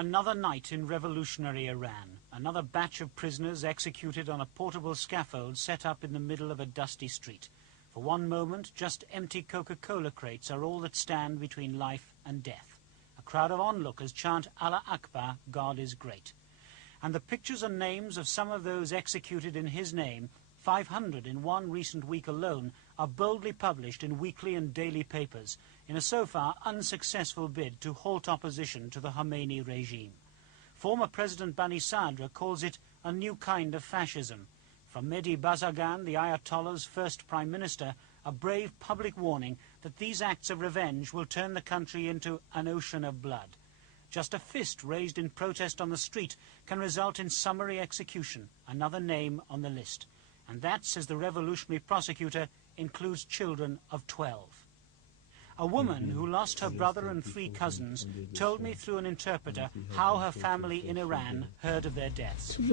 Another night in revolutionary Iran. Another batch of prisoners executed on a portable scaffold set up in the middle of a dusty street. For one moment, just empty Coca-Cola crates are all that stand between life and death. A crowd of onlookers chant Allah Akbar, God is great. And the pictures and names of some of those executed in his name, 500 in one recent week alone, are boldly published in weekly and daily papers in a so far unsuccessful bid to halt opposition to the Khomeini regime. Former President Bani Sadr calls it a new kind of fascism. From Mehdi Bazargan, the Ayatollah's first Prime Minister, a brave public warning that these acts of revenge will turn the country into an ocean of blood. Just a fist raised in protest on the street can result in summary execution, another name on the list. And that, says the revolutionary prosecutor, includes children of 12. A woman who lost her brother and 3 cousins told me through an interpreter how her family in Iran heard of their deaths. My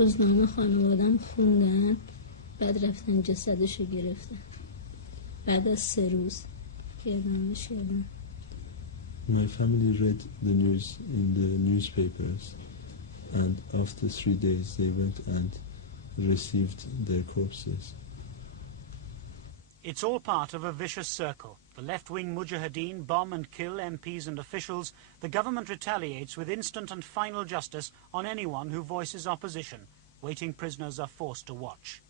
family read the news in the newspapers, and after 3 days they went and received their corpses. It's all part of a vicious circle. The left-wing mujahideen bomb and kill MPs and officials. The government retaliates with instant and final justice on anyone who voices opposition. Waiting prisoners are forced to watch.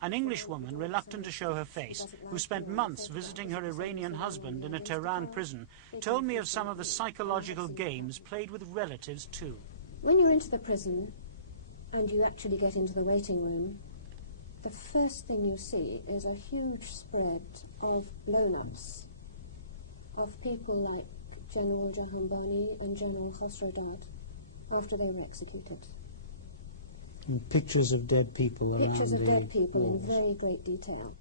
An Englishwoman, reluctant to show her face, who spent months visiting her Iranian husband in a Tehran prison, told me of some of the psychological games played with relatives too. When you enter the prison and you actually get into the waiting room, the first thing you see is a huge spread of blown-ups of people like General Jahambani and General Khosrow after they were executed. And pictures of dead people around Pictures of dead people walls. in very great detail.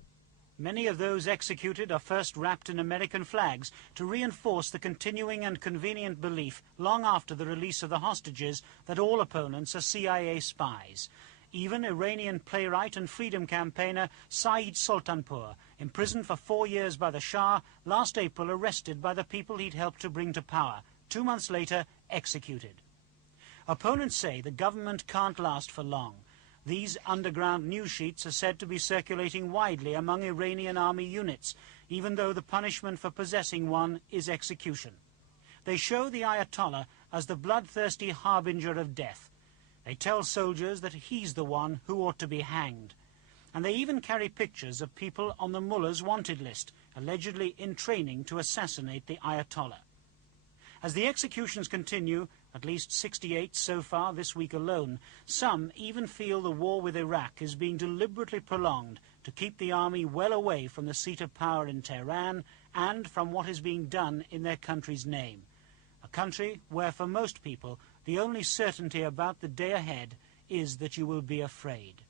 Many of those executed are first wrapped in American flags to reinforce the continuing and convenient belief, long after the release of the hostages, that all opponents are CIA spies. Even Iranian playwright and freedom campaigner Saeed Soltanpour, imprisoned for 4 years by the Shah, last April arrested by the people he'd helped to bring to power. 2 months later, executed. Opponents say the government can't last for long. These underground news sheets are said to be circulating widely among Iranian army units, even though the punishment for possessing one is execution. They show the Ayatollah as the bloodthirsty harbinger of death. They tell soldiers that he's the one who ought to be hanged. And they even carry pictures of people on the mullah's wanted list, allegedly in training to assassinate the Ayatollah. As the executions continue, at least 68 so far this week alone, some even feel the war with Iraq is being deliberately prolonged to keep the army well away from the seat of power in Tehran and from what is being done in their country's name. A country where, for most people, the only certainty about the day ahead is that you will be afraid.